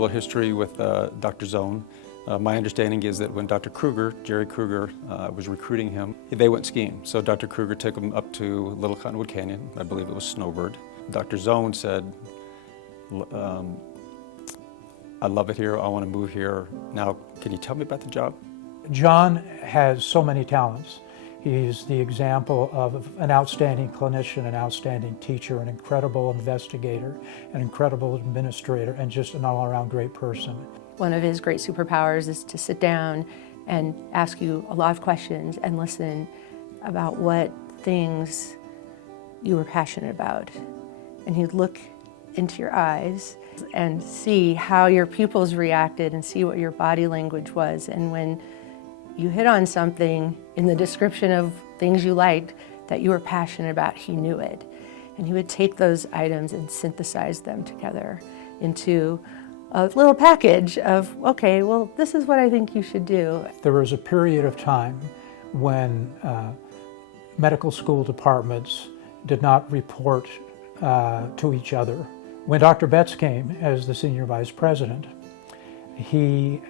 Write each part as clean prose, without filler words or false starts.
little history with Dr. Zone. My understanding is that when Dr. Kruger, Jerry Kruger, was recruiting him, they went skiing. So Dr. Kruger took him up to Little Cottonwood Canyon. I believe it was Snowbird. Dr. Zone said, I love it here, I want to move here. Now, can you tell me about the job? John has so many talents. He's the example of an outstanding clinician, an outstanding teacher, an incredible investigator, an incredible administrator, and just an all-around great person. One of his great superpowers is to sit down and ask you a lot of questions and listen about what things you were passionate about. And he'd look into your eyes and see how your pupils reacted and see what your body language was. And when you hit on something in the description of things you liked that you were passionate about, he knew it. And he would take those items and synthesize them together into a little package of, okay, well, this is what I think you should do. There was a period of time when medical school departments did not report to each other. When Dr. Betts came as the senior vice president, he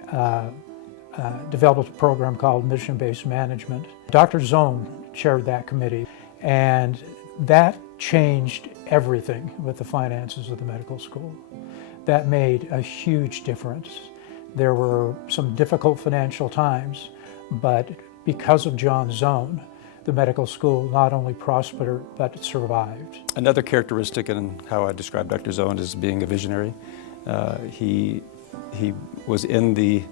developed a program called Mission-Based Management. Dr. Zone chaired that committee, and that changed everything with the finances of the medical school. That made a huge difference. There were some difficult financial times, but because of John Zone, the medical school not only prospered, but it survived. Another characteristic in how I describe Dr. Zone is being a visionary. He was in the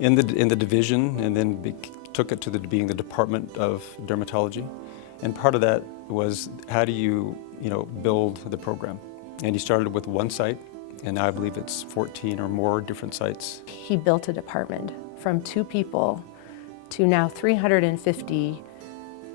division and then took it to being the Department of Dermatology. And part of that was how do you build the program. And he started with one site, and now I believe it's 14 or more different sites. He built a department from 2 people to now 350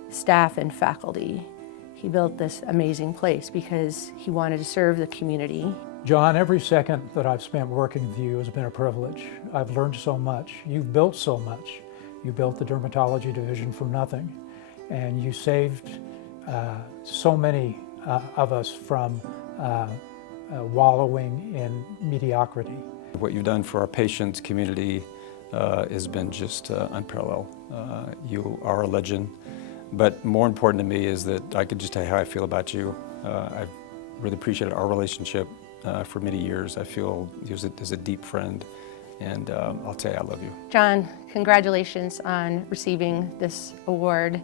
staff and faculty. He built this amazing place because he wanted to serve the community. John, every second that I've spent working with you has been a privilege. I've learned so much. You've built so much. You built the dermatology division from nothing, and you saved so many of us from wallowing in mediocrity. What you've done for our patients, community, has been just unparalleled. You are a legend, but more important to me is that I could just tell you how I feel about you. I've really appreciated our relationship for many years. I feel as a deep friend, and I'll tell you I love you. John, congratulations on receiving this award.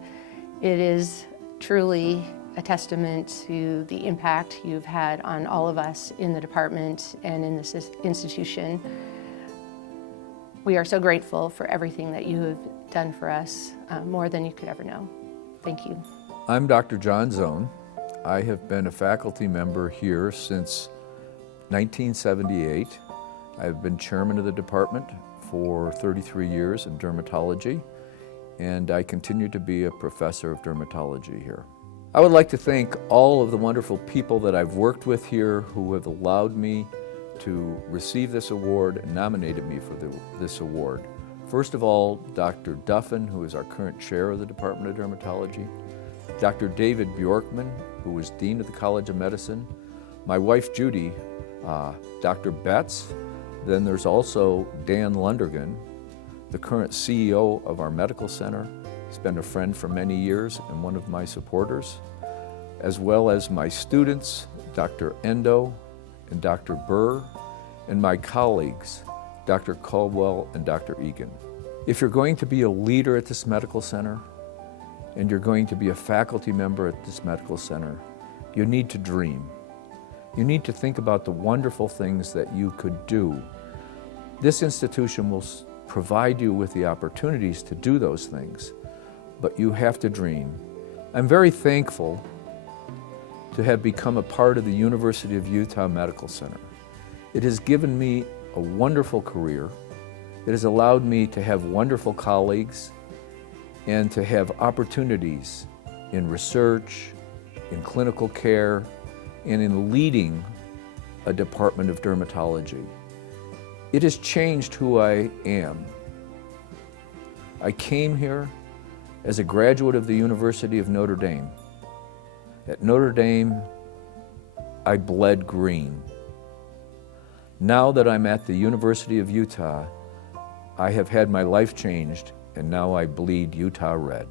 It is truly a testament to the impact you've had on all of us in the department and in this institution. We are so grateful for everything that you have done for us, more than you could ever know. Thank you. I'm Dr. John Zone. I have been a faculty member here since 1978. I've been chairman of the department for 33 years in dermatology, and I continue to be a professor of dermatology here. I would like to thank all of the wonderful people that I've worked with here who have allowed me to receive this award and nominated me for this award. First of all, Dr. Duffin, who is our current chair of the Department of Dermatology, Dr. David Bjorkman, who is Dean of the College of Medicine, my wife Judy, Dr. Betts, then there's also Dan Lundergan, the current CEO of our medical center. He's been a friend for many years and one of my supporters, as well as my students, Dr. Endo and Dr. Burr, and my colleagues, Dr. Caldwell and Dr. Egan. If you're going to be a leader at this medical center, and you're going to be a faculty member at this medical center, you need to dream. You need to think about the wonderful things that you could do. This institution will provide you with the opportunities to do those things, but you have to dream. I'm very thankful to have become a part of the University of Utah Medical Center. It has given me a wonderful career. It has allowed me to have wonderful colleagues and to have opportunities in research, in clinical care, and in leading a department of dermatology. It has changed who I am. I came here as a graduate of the University of Notre Dame. At Notre Dame, I bled green. Now that I'm at the University of Utah, I have had my life changed, and now I bleed Utah red.